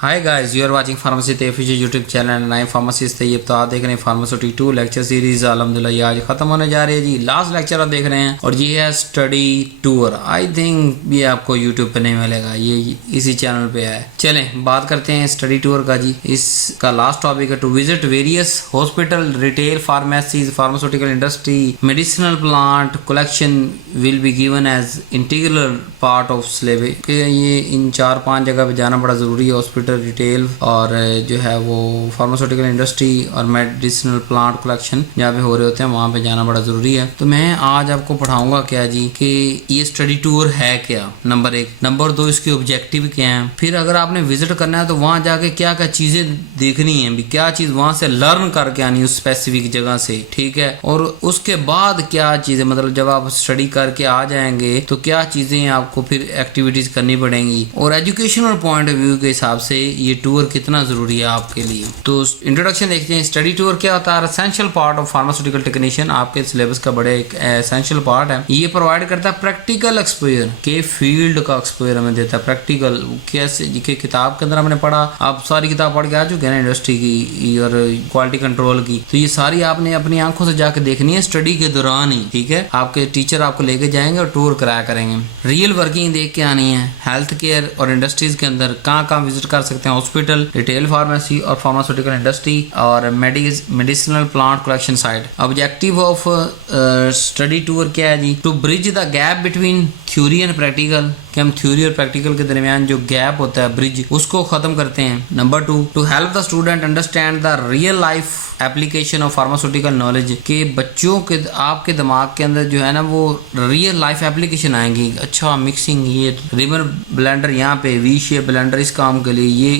Hi guys, you are watching Pharmacy Tefiji YouTube channel and I am pharmacist Tayyab. तो आप देख रहे हैं फार्मास्यूटी 2 लेक्चर सीरीज। अल्हम्दुलिल्लाह ये आज खत्म होने जा रही है जी। लास्ट लेक्चर आप देख रहे हैं और ये है स्टडी टूर। आई थिंक ये आपको YouTube पे नहीं मिलेगा, ये इसी चैनल पे है। चलें बात करते हैं स्टडी टूर का जी। इसका लास्ट टॉपिक है to visit various hospital, retail pharmacies, pharmaceutical industry, medicinal plant collection will be given as integral part of syllabus. ये इन 4-5 जगह पे जाना बड़ा जरूरी है। हॉस्पिटल, रिटेल और जो है वो फार्मास्यूटिकल इंडस्ट्री और मेडिसिनल प्लांट कलेक्शन जहाँ पे हो रहे होते हैं वहाँ पे जाना बड़ा जरूरी है। तो मैं आज आपको पढ़ाऊंगा क्या जी कि ये स्टडी टूर है क्या, नंबर 1। नंबर 2 इसके ऑब्जेक्टिव क्या है। फिर अगर आपने विजिट करना है तो वहाँ जाके क्या क्या चीजें देखनी है, क्या चीज वहाँ से लर्न करके आनी उस स्पेसिफिक जगह से, ठीक है। और उसके बाद क्या चीजें, मतलब जब आप स्टडी करके आ जाएंगे तो क्या चीजें आपको फिर एक्टिविटीज करनी पड़ेंगी और एजुकेशनल पॉइंट ऑफ व्यू के हिसाब से ये टूर कितना जरूरी है आपके लिए। तो इंट्रोडक्शन देखते हैं। स्टडी टूर क्या होता है? Essential part of pharmaceutical technician, आपके सिलेबस का बड़े एक एसेंशियल पार्ट है। ये प्रोवाइड करता है प्रैक्टिकल एक्सपोजर के फील्ड का एक्सपोजर हमें देता है। प्रैक्टिकल कैसे जी किताब के अंदर हमने पढ़ा, आप सारी किताब पढ़ के आ चुके हैं ना इंडस्ट्री की और क्वालिटी कंट्रोल की, तो ये सारी आपने अपनी आंखों से जाके देखनी है स्टडी के दौरान ही, ठीक है। आपके टीचर आपको लेके जाएंगे और टूर कराया करेंगे। रियल वर्किंग देख के आनी है। हेल्थ केयर और इंडस्ट्रीज के अंदर कहाँ कहाँ विजिट कर सकते हैं, हॉस्पिटल, रिटेल फार्मेसी और फार्मास्यूटिकल इंडस्ट्री और medicinal plant collection site. Objective of study tour क्या है जी? To bridge the gap between theory and practical, कि हम थ्योरी और प्रैक्टिकल के दरमियान जो गैप होता है, ब्रिज, उसको खत्म करते हैं। Number 2, to help the student understand the real life application of pharmaceutical knowledge, के बच्चों के आपके दिमाग के अंदर जो है ना वो रियल लाइफ एप्लीकेशन आएंगी। अच्छा मिक्सिंग, ये रिवर ब्लेंडर यहाँ पे, वी शेप ब्लेंडर इस काम के लिए,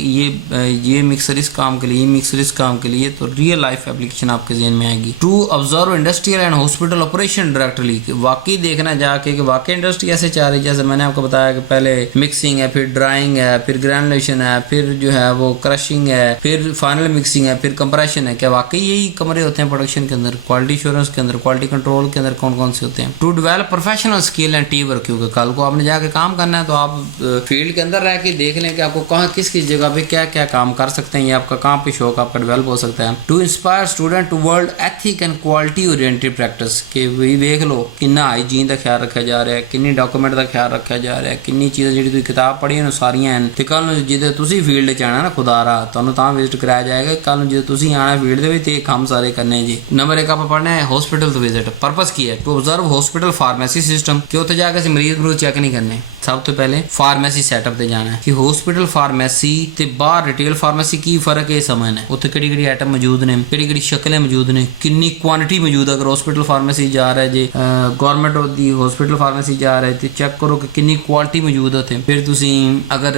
ये मिक्सर इस काम के लिए, ये मिक्सर इस काम के लिए, तो रियल लाइफ एप्लीकेशन आपके जहन में आएगी। To observe industrial and hospital operation directly, वाकई देखना जाके कि वाकई इंडस्ट्री ऐसे चाह रही, जैसे मैंने आपको बताया कि पहले मिक्सिंग है, फिर ड्राइंग है, फिर ग्रैनुलेशन है, फिर जो है वो क्रशिंग है, फिर फाइनल मिक्सिंग है, फिर कंप्रेशन है। क्या वाकई यही कमरे होते हैं प्रोडक्शन के अंदर, क्वालिटी एश्योरेंस के अंदर, क्वालिटी कंट्रोल के अंदर कौन कौन से होते हैं। To develop professional skill and team work, क्योंकि कल को आपने जाके काम करना है तो आप फील्ड के अंदर रह के देख लें कि आपको कहाँ किस किस जगह पे क्या क्या काम कर सकते हैं, ये आपका कहाँ पे शौक आपका डेवलप हो सकता है। To inspire student to world ethic and quality oriented practice, कि वही देख लो किन्ना हाइजीन का ख्याल रखा जा रहा है, किन्नी डॉक्यूमेंट का ख्याल रखा जा रहा है, किन्नी चीज़ें जी तुम किताब पढ़ी ना सारियां हैं। तो कल जिदे तुसी फील्ड च आना ना खुदा रहा तुहानू तां विजिट कराया जाएगा। कल जिदे तुसी आना फील्ड दे विच काम सारे करने जी। नंबर 1 आप पढ़ना है हॉस्पिटल टू विजिट। पर्पस की है? To observe hospital pharmacy system, कि उत्थे जाके मरीज मरूज चेक नहीं करने। सब तो पहले फार्मेसी सैटअप ते जाना है कि हॉस्पिटल फार्मेसी ते बाहर रिटेल फार्मेसी की फर्क है समझना है। उत्थे किहड़ी आइटम मौजूद ने, किहड़ी शक्लें मौजूद ने, किन्नी क्वांटिटी मौजूद है। अगर हॉस्पिटल फार्मेसी जा रहा है जी, गवर्नमेंट दी हॉस्पिटल फार्मेसी जा रहा है तो चेक करो कि किन्नी क्वालिटी मौजूद है उत्थे। फिर तुसी अगर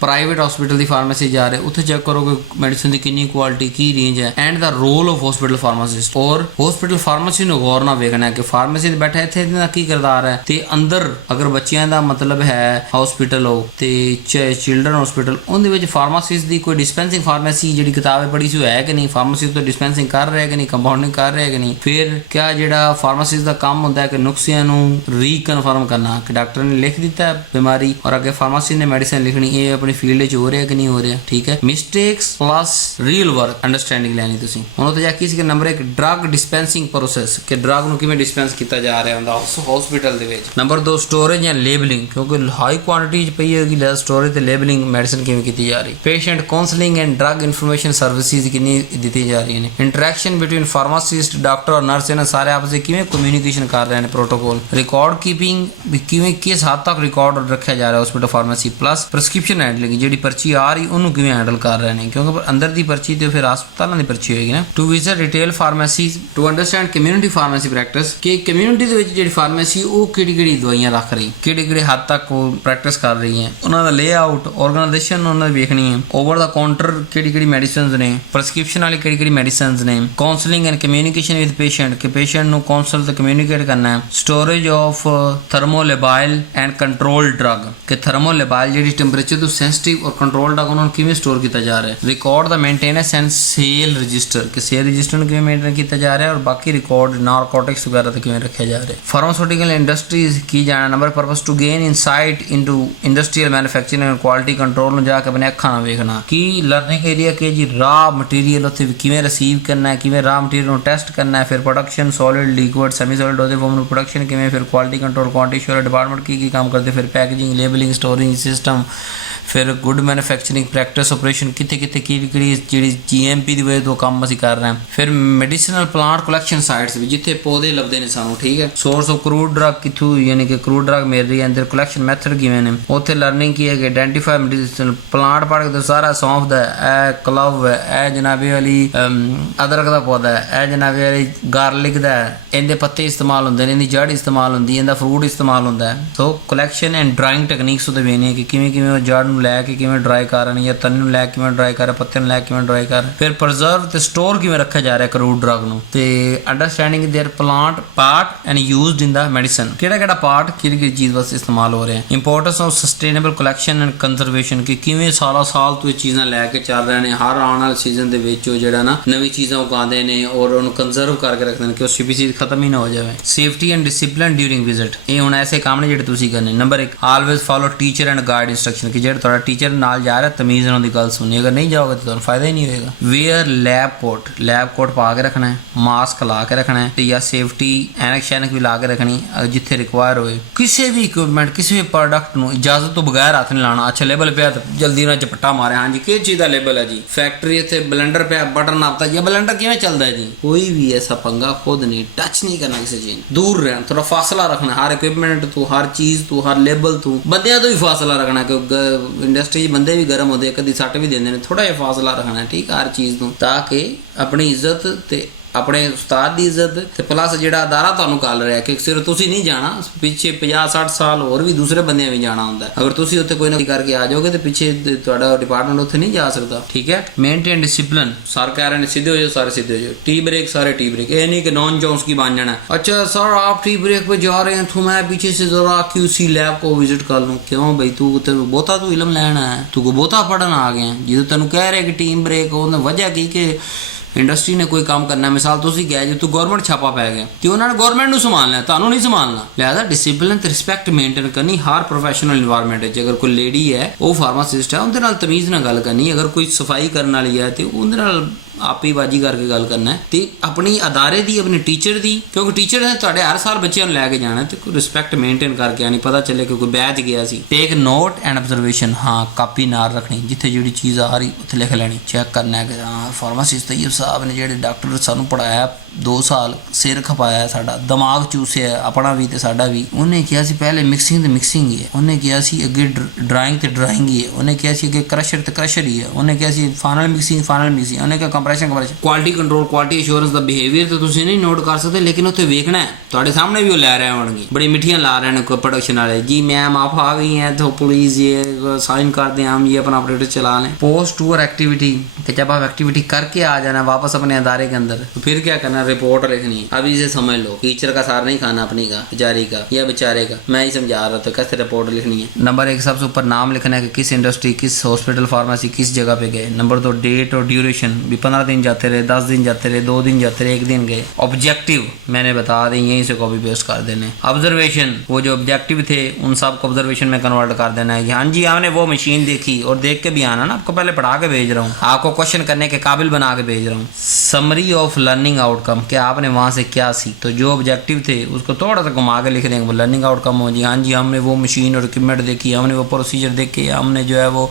प्राइवेट हॉस्पिटल दी फार्मेसी जा रहे उत्थे चेक करो कि मेडिसिन दी किन्नी क्वालिटी की रेंज है। And the role of hospital pharmacist, और हॉस्पिटल फार्मेसी नूं गौर ना वेखना है कि फार्मेसी ते बैठा इत्थे इहदा की किरदार है। ते अंदर अगर बच्चियां दा मतलब है हॉस्पिटल हो ते चिल्ड्रन हॉस्पिटल, उहदे विच फार्मासिस्ट दी कोई डिस्पेंसिंग फार्मेसी जिहड़ी किताब पढ़ी सी है कि नहीं, फार्मासिस्ट तो डिस्पेंसिंग कर रहा है कि नहीं, कंपाउंडिंग कर रहा है कि नहीं। फिर क्या जिहड़ा फार्मासिस्ट दा काम होंदा है कि नुस्खियां नूं रीकन्फर्म करना कि डॉक्टर ने लिख दिता है बीमारी और अगे फार्मासी ने मेडिसिन लिखनी, ये अपनी फील्ड च हो रहा है कि नहीं हो रहा, ठीक है। Mistakes plus real work understanding लैनी तुसीं। हुण उत्ते जाके किसी नंबर 1 ड्रग डिस्पेंसिंग प्रोसेस, कि ड्रग नूं किवें डिस्पेंस किया जा रहा हुंदा hospital they which. Number 2 storage and labelling, क्योंकि हाई क्वांटिटी पई होगी स्टोरेज ते लेबलिंग मेडिसिन किवें की जा रही। Patient counselling and drug information services कितनी दी जा रही है। इंटरेक्शन बिटवीन फार्मासिस्ट, डॉक्टर और नर्स, इन्हें सारे आपस में किवें कम्युनिकेशन कर रहे हैं। प्रोटोकॉल, रिकॉर्ड कीपिंग किवें किस हद तक रिकॉर्ड रखा जा रहा है hospital pharmacy, plus prescription handling, जी पर्ची आ रही उन्होंने किवें हैंडल कर रहे हैं, क्योंकि अंदर दी पर्ची तो फिर अस्पतालों की पर्ची होगी ना। To visit retail pharmacy to understand community pharmacy practice, कि कम्युनिटी दे विच जिहड़ी फार्मेसी वो किहड़ी दवाइयां रख रही, किहड़े हद तक वो प्रैक्टिस कर रही है, उन्होंने लेआउट ऑर्गेनाइजेशन उन्होंने देखनी है। ओवर द काउंटर किहड़ी मेडिसिन ने, प्रिस्क्रिप्शन वाली किहड़ी मेडिसिन ने, counselling and communication with patient, कि पेशेंट नु काउंसल ते कम्युनिकेट करना है। Storage of thermolabile and control drug, कि थर्मोलेबाइल जिहड़ी टेंपरेचर तो सेंसिटिव और कंट्रोल डाक उन्होंने किवें स्टोर किया जा रहा है। Record the maintenance and cell register कि सेल रजिस्टर ਨੂੰ ਕਿਵੇਂ ਮੇਨਟੇਨ ਕੀਤਾ ਜਾ ਰਿਹਾ ਹੈ, ਔਰ ਬਾਕੀ ਰਿਕਾਰਡ ਨਾਰਕੋਟਿਕਸ ਵਗੈਰਾ ਤੇ ਕਿਵੇਂ ਰੱਖਿਆ ਜਾ ਰਿਹਾ ਹੈ। ਫਾਰਮਾਸਿਊਟੀਕਲ ਇੰਡਸਟਰੀਜ਼ ਕੀ ਜਾਣਾ number purpose to gain insight into industrial manufacturing and quality control ਨੂੰ ਜਾ ਕੇ ਆਪਣੇ ਅੱਖਾਂ ਨਾਲ ਵੇਖਣਾ। ਕੀ ਲਰਨਿੰਗ ਏਰੀਆ ਕਿ ਜੀ ਰਾ ਮਟੀਰੀਅਲ ਉੱਥੇ ਕਿਵੇਂ ਰਿਸੀਵ ਕਰਨਾ ਹੈ, ਕਿਵੇਂ ਰਾ ਮਟੀਰੀਅਲ ਨੂੰ ਟੈਸਟ ਕਰਨਾ ਹੈ, ਫਿਰ production solid liquid semi solid ਉਹਦੇ ਫਾਰਮ ਨੂੰ ਪ੍ਰੋਡਕਸ਼ਨ ਕਿਵੇਂ, ਫਿਰ quality control quantity assurance department ਕੀ ਕੰਮ ਕਰਦੇ, ਫਿਰ ਪੈਕੇजिंग ਲੇਬਲਿੰਗ ਸਟੋਰਿੰਗ ਸਿਸਟਮ, ਫਿਰ ਗੁੱਡ ਮੈਨੂਫੈਕਚਰਿੰਗ ਪ੍ਰੈਕਟਿਸ ਆਪਰੇਸ਼ਨ ਕਿੱਥੇ ਕਿੱਥੇ ਕਿਹੜੀ ਜਿਹੜੀ GMP ਦੀ ਵਜ੍ਹਾ ਤੋਂ ਕੰਮ ਅਸੀਂ ਕਰ ਰਹੇ ਹਾਂ। ਫਿਰ ਮੈਡੀਸਿਨਲ ਪਲਾਂਟ ਕਲੈਕਸ਼ਨ ਸਾਈਟਸ ਵੀ ਜਿੱਥੇ ਪੌਦੇ ਲੱਭਦੇ ਨੇ ਸਾਨੂੰ, ਠੀਕ ਹੈ। ਸੋਰਸ ਆਫ ਕਰੂਡ ਡਰਗ ਕਿੱਥੋਂ ਯਾਨੀ ਕਿ ਕਰੂਡ ਡਰਗ ਮਿਲ ਰਹੀ ਹੈ, ਅੰਦਰ ਕਲੈਕਸ਼ਨ ਮੈਥਡ ਕਿਵੇਂ ਨੇ। ਉੱਥੇ ਲਰਨਿੰਗ ਕੀ ਹੈ ਕਿ ਆਇਡੈਂਟੀਫਾਈ ਮੈਡੀਸਿਨਲ ਪਲਾਂਟ ਪੜ੍ਹ ਕੇ ਸਾਰਾ ਸੌਂਫ ਦਾ ਇਹ ਕਲਵ ਹੈ, ਇਹ ਜਨਾਬੇ ਵਾਲੀ ਅਦਰਕ ਦਾ ਪੌਦਾ ਹੈ, ਇਹ ਜਨਾਬੇ ਵਾਲੀ ਗਾਰਲਿਕ ਦਾ ਹੈ, ਇਹਦੇ ਪੱਤੇ ਇਸਤੇਮਾਲ ਹੁੰਦੇ ਨੇ, ਇਹਦੀ ਜੜ ਇਸਤੇਮਾਲ ਹੁੰਦੀ ਹੈ, ਇਹਦਾ ਫਰੂਟ ਇਸਤੇਮਾਲ ਹੁੰਦਾ ਹੈ। ਸੋ ਕਲੈਕਸ਼ਨ ਐਂਡ ਡਰਾਇੰਗ ਟੈਕਨੀਕਸ ਉਹਦੇ ਵੇਖਣੀ ਹੈ ਕਿ ਕਿਵੇਂ ਉਹ ਜੜ ਨੂੰ ਲੈ ਕੇ ਕਿਵੇਂ ਡਰਾਈ ਕਰ ਰਹੇ ਨੇ, ਜਾਂ ਤਨ ਨੂੰ ਲੈ ਕੇ ਕਿਵੇਂ ਡਰਾਈ ਕਰ ਰਹੇ, ਪੱਤੇ ਨੂੰ ਲੈ ਕੇ ਕਿਵੇਂ ਡਰਾਈ ਕਰ ਰਹੇ। ਫਿਰ ਪ੍ਰੀਜ਼ਰਵ ਤੇ ਸਟੋਰ ਕਿਵੇਂ ਰੱਖਿਆ ਜਾ ਰਿਹਾ ਕਰੂਡ ਡਰਗ ਨੂੰ, ਤੇ understanding their plant part and used in the medicine, ਕਿਹੜਾ ਪਾਰਟ ਕਿਹੜੀ ਚੀਜ਼ ਵਾਸਤੇ ਇਸਤੇਮਾਲ ਹੋ ਰਿਹਾ। Importance of sustainable collection and conservation ਕਿ ਕਿਵੇਂ ਸਾਲ ਤੋਂ ਇਹ ਚੀਜ਼ਾਂ ਲੈ ਕੇ ਚੱਲ ਰਹੇ ਨੇ, ਹਰ ਆਉਣ ਵਾਲੇ ਸੀਜ਼ਨ ਦੇ ਵਿੱਚ ਉਹ ਜਿਹੜਾ ਨਾ ਨਵੀਂ ਚੀਜ਼ਾਂ ਉਗਾਉਂਦੇ ਨੇ ਔਰ ਉਹਨੂੰ ਕੰਜ਼ਰਵ ਕਰਕੇ ਰੱਖਦੇ ਨੇ ਕਿ ਉਹ ਸਪੀਸੀਜ਼ ਖਤਮ ਹੀ ਨਾ ਹੋ ਜਾਵੇ। Safety and discipline during visit, ਇਹ ਹੁਣ ਐਸੇ ਕੰਮ ਨੇ ਜਿਹੜੇ ਤੁਸੀਂ ਕਰਨੇ। Number 1 always follow teacher and guide instruction ਕਿ ਜਿਹੜਾ ਤੁਹਾਡਾ ਟੀਚਰ ਨਾਲ ਜਾ ਰਿਹਾ ਤਮੀਜ਼ ਨਾਲ ਉਹਦੀ ਗੱਲ ਸੁਣੀ, ਅਗਰ ਨਹੀਂ ਜਾਓਗੇ ਤਾਂ ਤੁਹਾਨੂੰ ਫਾਇਦਾ ਹੀ ਨਹੀਂ ਹੋਏਗਾ। ਵੇਅਰ ਲੈਬ ਕੋਟ ਪਾ ਕੇ ਰੱਖਣਾ ਹੈ, ਮਾਸਕ ਲਾ ਕੇ ਰੱਖਣਾ ਹੈ, ਤੇ ਜਾਂ ਸੇਫਟੀ ਐਨਕ ਵੀ ਲਾ ਕੇ ਰੱਖਣੀ ਜਿੱਥੇ ਰਿਕਵਾਇਰ ਹੋਏ। ਕਿਸੇ ਵੀ ਇਕਵਿਪਮੈਂਟ ਕਿਸੇ ਵੀ ਪ੍ਰੋਡਕਟ ਨੂੰ ਇਜਾਜ਼ਤ ਤੋਂ ਬਗੈਰ ਹੱਥ ਨਹੀਂ ਲਾਉਣਾ। ਅੱਛਾ ਲੇਬਲ ਪਿਆ ਜਲਦੀ ਨਾਲ ਝਪਟਾ ਮਾਰਿਆ, ਹਾਂਜੀ ਕਿਸ ਚੀਜ਼ ਦਾ ਲੇਬਲ ਹੈ ਜੀ, ਫੈਕਟਰੀ ਇੱਥੇ ਬਲੈਂਡਰ ਪਿਆ ਬਟਨ ਆਪਤਾ ਜੀ, ਬਲੈਂਡਰ ਕਿਵੇਂ ਚੱਲਦਾ ਹੈ ਜੀ, ਕੋਈ ਵੀ ਐਸਾ ਪੰਗਾ ਖੁਦ ਨਹੀਂ, ਟੱਚ ਨਹੀਂ ਕਰਨਾ ਕਿਸੇ ਚੀਜ਼, ਦੂਰ ਰਹਿਣਾ, ਥੋੜਾ ਫਾਸਲਾ ਰੱਖਣਾ ਹਰ ਇਕਵਿਪਮੈਂਟ ਤੋਂ, ਹਰ ਚੀਜ਼ ਤੋਂ, ਹਰ ਲੇਬਲ ਤੋਂ, ਬੰਦਿਆਂ ਤੋਂ ਵੀ ਫਾਸਲਾ ਰੱਖਣਾ ਕਿਉਂਕਿ ਇੰਡਸਟਰੀ 'ਚ ਬੰਦੇ ਵੀ ਗਰਮ ਹੁੰਦੇ, ਕਦੀ ਸੱਟ ਵੀ ਦਿੰਦੇ ਨੇ, ਥੋੜਾ ਜਿਹਾ ਫਾਸਲਾ ਰੱਖਣਾ, ਠੀਕ ਹਰ ਚੀਜ਼ ਤੋਂ, ਤਾਂ ਕਿ ਆਪਣੀ ਇੱਜ਼ਤ ਤੇ ਆਪਣੇ ਉਸਤਾਦ ਦੀ ਇੱਜ਼ਤ ਤੇ ਪਲੱਸ ਜਿਹੜਾ ਅਦਾਰਾ ਤੁਹਾਨੂੰ ਕਰ ਰਿਹਾ ਕਿ ਸਿਰਫ ਤੁਸੀਂ ਨਹੀਂ ਜਾਣਾ, ਪਿੱਛੇ 50-60 ਸਾਲ ਹੋਰ ਵੀ ਦੂਸਰੇ ਬੰਦਿਆਂ ਵੀ ਜਾਣਾ ਹੁੰਦਾ। ਅਗਰ ਤੁਸੀਂ ਉੱਥੇ ਕੋਈ ਨਾ ਕੋਈ ਕਰਕੇ ਆ ਜਾਓਗੇ ਤੇ ਪਿੱਛੇ ਤੁਹਾਡਾ ਡਿਪਾਰਟਮੈਂਟ ਉੱਥੇ ਨਹੀਂ ਜਾ ਸਕਦਾ, ਠੀਕ ਹੈ। ਮੇਨਟੇਨ ਡਿਸਿਪਲਿਨ, ਸਰ ਕਹਿ ਰਹੇ ਨੇ ਸਿੱਧੇ ਹੋ ਜਾਓ, ਸਾਰੇ ਸਿੱਧੇ ਹੋ ਜਾਓ, ਟੀ ब्रेक सारे टी ब्रेक, ये नहीं कि नॉन चॉम्स्की बन जाना। अच्छा सर आप टी ब्रेक पे जा रहे हैं तो मैं पीछे से जरा QC लैब को विजिट कर लूँ। क्यों भाई तू बहुता तू इलम लैना है, तू को बहुता पढ़न आ गया जो तेन कह रहे कि टीम ब्रेक उन्हें वजह की कि ਇੰਡਸਟਰੀ ਨੇ ਕੋਈ ਕੰਮ ਕਰਨਾ। ਮਿਸਾਲ ਤੁਸੀਂ ਗਏ ਜੇ ਤੂੰ ਗਵਰਨਮੈਂਟ ਛਾਪਾ ਪੈ ਗਿਆ ਤੇ ਉਹਨਾਂ ਨੇ ਗਵਰਨਮੈਂਟ ਨੂੰ ਸੰਭਾਲਣਾ, ਤੁਹਾਨੂੰ ਨਹੀਂ ਸੰਭਾਲਣਾ। ਲਿਹਾਜ਼ਾ ਡਿਸਿਪਲਿਨ ਤੇ ਰਿਸਪੈਕਟ ਮੇਨਟੇਨ ਕਰਨੀ ਹਰ ਪ੍ਰੋਫੈਸ਼ਨਲ এনवायरमेंट ਵਿੱਚ। ਅਗਰ ਕੋਈ ਲੇਡੀ ਹੈ ਉਹ ਫਾਰਮਾਸਿਸਟ ਹੈ ਉਹਦੇ ਨਾਲ ਤਮੀਜ਼ ਨਾਲ ਗੱਲ ਕਰਨੀ, ਅਗਰ ਕੋਈ ਸਫਾਈ ਕਰਨ ਵਾਲੀ ਹੈ ਤੇ ਉਹਦੇ ਨਾਲ ਆਪੇ ਬਾਜੀ ਕਰਕੇ ਗੱਲ ਕਰਨਾ ਤੇ ਆਪਣੀ ਅਦਾਰੇ ਦੀ ਆਪਣੇ ਟੀਚਰ ਦੀ, ਕਿਉਂਕਿ ਟੀਚਰ ਨੇ ਤੁਹਾਡੇ ਹਰ ਸਾਲ ਬੱਚਿਆਂ ਨੂੰ ਲੈ ਕੇ ਜਾਣਾ ਤੇ ਕੋਈ ਰਿਸਪੈਕਟ ਮੇਨਟੇਨ ਕਰਕੇ ਆਣੀ, ਪਤਾ ਚੱਲੇ ਕਿ ਕੋਈ ਬੈਚ ਗਿਆ ਸੀ। ਟੇਕ ਨੋਟ ਐਂਡ ਆਬਜ਼ਰਵੇਸ਼ਨ, ਹਾਂ ਕਾਪੀ ਨਾਲ ਰੱਖਣੀ, ਜਿੱਥੇ ਜਿਹੜੀ ਚੀਜ਼ ਆ ਰਹੀ ਉੱਥੇ ਲਿਖ ਲੈਣੀ, ਚੈੱਕ ਕਰਨਾ ਕਿ ਹਾਂ ਫਾਰਮਾਸਿਸਟ ਤੈਯਬ ਸਾਹਿਬ ਨੇ ਜਿਹੜੇ ਡਾਕਟਰ ਸਾਨੂੰ ਪੜਾਇਆ 2 ਸਾਲ ਸਿਰ ਖਪਾਇਆ, ਸਾਡਾ ਦਿਮਾਗ ਚੂਸਿਆ ਆਪਣਾ ਵੀ ਤੇ ਸਾਡਾ ਵੀ। ਉਹਨੇ ਕਿਹਾ ਸੀ ਪਹਿਲੇ ਮਿਕਸਿੰਗ ਤੇ ਮਿਕਸਿੰਗ ਹੀ ਹੈ, ਉਹਨੇ ਕਿਹਾ ਸੀ ਅੱਗੇ ਡਰਾਇੰਗ ਤੇ ਡਰਾਇੰਗ ਹੀ ਹੈ, ਉਹਨੇ ਕਿਹਾ ਸੀ ਅੱਗੇ ਕ੍ਰਸ਼ਰ ਤੇ ਕ੍ਰਸ਼ਰ ਹੀ ਹੈ, ਉਹਨੇ ਕਿਹਾ ਸੀ ਫਾਈਨਲ ਮਿਕਸਿੰਗ, ਉਹਨੇ ਕਿਹਾ compression. Quality control quality assurance ਦਾ ਬਿਹੇਵੀਅਰ ਤੇ ਤੁਸੀਂ ਨਹੀਂ ਨੋਟ ਕਰ ਸਕਦੇ, ਲੇਕਿਨ ਉੱਥੇ ਵੇਖਣਾ ਹੈ ਤੁਹਾਡੇ ਸਾਹਮਣੇ ਵੀ ਉਹ ਲੈ ਰਹੇ ਹੋਣਗੇ, ਬੜੀ ਮਿੱਠੀਆਂ ਲਾ ਰਹੇ ਨੇ ਕੋਈ प्रोडक्शन वाले, जी मैम आप आ गई हैं तो प्लीज़ ये साइन कर दें, हम ये अपना ऑपरेटर चला लें। पोस्ट टूर एक्टिविटी, कि जब आप एक्टिविटी करके आ जाना वापस अपने अदारे के अंदर तो फिर क्या करना, रिपोर्ट लिखनी है। अभी से समझ लो टीचर का सार नहीं खाना अपनी का, बेचारी का या बेचारे का, मैं ही समझा रहा था कैसे रिपोर्ट लिखनी है। नंबर 1 सबसे ऊपर नाम लिखना है कि किस इंडस्ट्री, किस हॉस्पिटल फार्मेसी किस जगह पे गए। नंबर 2 डेट और ड्यूरेशन, भी 15 दिन जाते रहे, 10 दिन जाते रहे, 2 दिन जाते रहे, 1 दिन गए। ऑब्जेक्टिव मैंने बता दें यहीं से कॉपी पेस्ट कर देने। ऑब्जर्वेशन, वो जो ऑब्जेक्टिव थे उन सब को ऑब्जर्वेशन में कन्वर्ट कर देना है। हाँ जी हमने वो मशीन देखी, और देख के भी आना ना, आपको पहले पढ़ा के भेज रहा हूँ, आपको क्वेश्चन करने के काबिल बना के भेज रहा हूँ। समरी ऑफ लर्निंग आउटकम, कि आपने वहाँ से क्या सीख, तो जो ऑब्जेक्टिव थे उसको थोड़ा सा घुमा के लिख देंगे, वो लर्निंग आउटकम हो जी। हाँ जी हमने वो मशीन और इक्विपमेंट देखी, हमने वो प्रोसीजर देखे, हमने जो है वो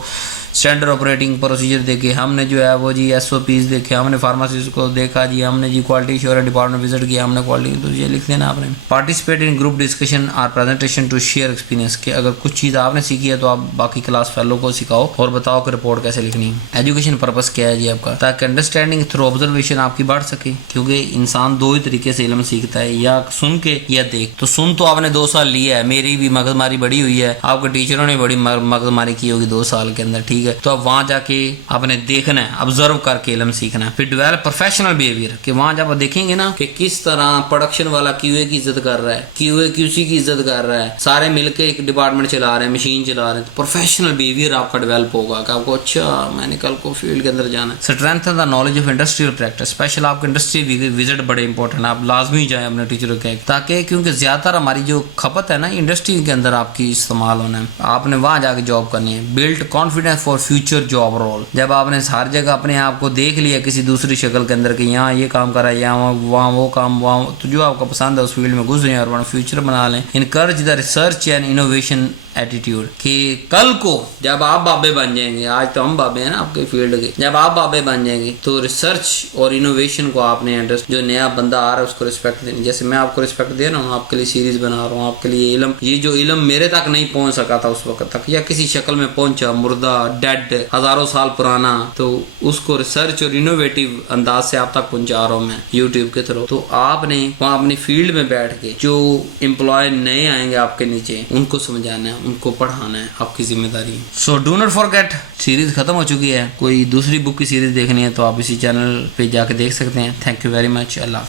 स्टैंडर्ड ऑपरेटिंग प्रोसीजर देखे, हमने जो है वो जी SOPs देखे, हमने फार्मासिस्ट को देखा जी, हमने जी क्वालिटी एश्योरेंस डिपार्टमेंट विजिट किया, हमने क्वालिटी, तो ये लिख देना आपने। पार्टिसिपेट इन ग्रुप डिस्कशन और प्रेजेंटेशन टू शेयर एक्सपीरियंस, कि अगर कुछ चीज़ आपने सीखी है तो आप बाकी क्लास फेलो को सिखाओ और बताओ कि रिपोर्ट कैसे लिखनी है। एजुकेशन पर्पस क्या है जी आपका, ताकि अंडरस्टैंडिंग थ्रू ऑब्जर्वेशन आपकी बढ़ सके, क्योंकि इंसान 2 ही तरीके से इल्म सीखता है, या सुन के या देख। तो सुन तो आपने 2 साल लिया है, मेरी भी मगजमारी बड़ी हुई है, आपके टीचरों ने बड़ी मगजमारी की होगी 2 साल के अंदर, ठीक ठीक है, तो अब वहाँ जाके आपने देखना है, ऑब्जर्व करके इल्म सीखना है। फिर डेवलप प्रोफेशनल बिहेवियर, कि वहाँ जब आप देखेंगे ना कि किस तरह प्रोडक्शन वाला क्यूए की इज्जत कर रहा है, क्यूए क्यूसी की इज्जत कर रहा है, सारे मिलके एक डिपार्टमेंट चला रहे हैं, मशीन चला रहे हैं, तो प्रोफेशनल बिहेवियर आपका डेवलप होगा कि आपको अच्छा मैंने कल को फील्ड के अंदर जाना है। Strengthen the knowledge of industrial practice, special आपको इंडस्ट्री विजिट बड़े इंपॉर्टेंट है, आप लाजमी जाए अपने टीचरों के, ताकि क्योंकि ज्यादातर हमारी जो खपत है ना इंडस्ट्री के अंदर आपकी इस्तेमाल होना है, आपने वहां जाके जॉब करनी है। Build confidence for future job role, जब आपने हर जगह अपने आप को देख लिया किसी दूसरी शक्ल के अंदर कि यहाँ ये काम करा है, यहाँ वहाँ वो काम, वहाँ तो जो आपको पसंद है उस फील्ड में घुस जाए और अपना फ्यूचर बना लें। Encourage the research and innovation attitude, कि कल को जब आप बाबे बन जाएंगे, आज तो हम बाबे हैं ना आपके फील्ड के, जब आप बाबे बन जाएंगे तो रिसर्च और इनोवेशन को आपने जो नया बंदा आ रहा है उसको रिस्पेक्ट देनी। जैसे मैं आपको रिस्पेक्ट दे रहा हूँ, आपके लिए सीरीज बना रहा हूँ, आपके लिए इल्म, ये जो इल्म मेरे तक नहीं पहुंच सका था उस वक्त तक, या किसी शक्ल में पहुंचा, मुर्दा, डेड, हजारों साल पुराना, तो उसको रिसर्च और इनोवेटिव अंदाज से आप तक पहुंचा रहा हूँ मैं यूट्यूब के थ्रू। तो आपने वहाँ अपनी फील्ड में बैठ के जो एम्प्लॉय नए आएंगे आपके नीचे, उनको समझाना है, उनको पढ़ाना है, आपकी जिम्मेदारी। So do not forget, series खत्म हो चुकी है, कोई दूसरी बुक की सीरीज देखनी है तो आप इसी चैनल पे जाके देख सकते हैं। Thank you very much. Allah.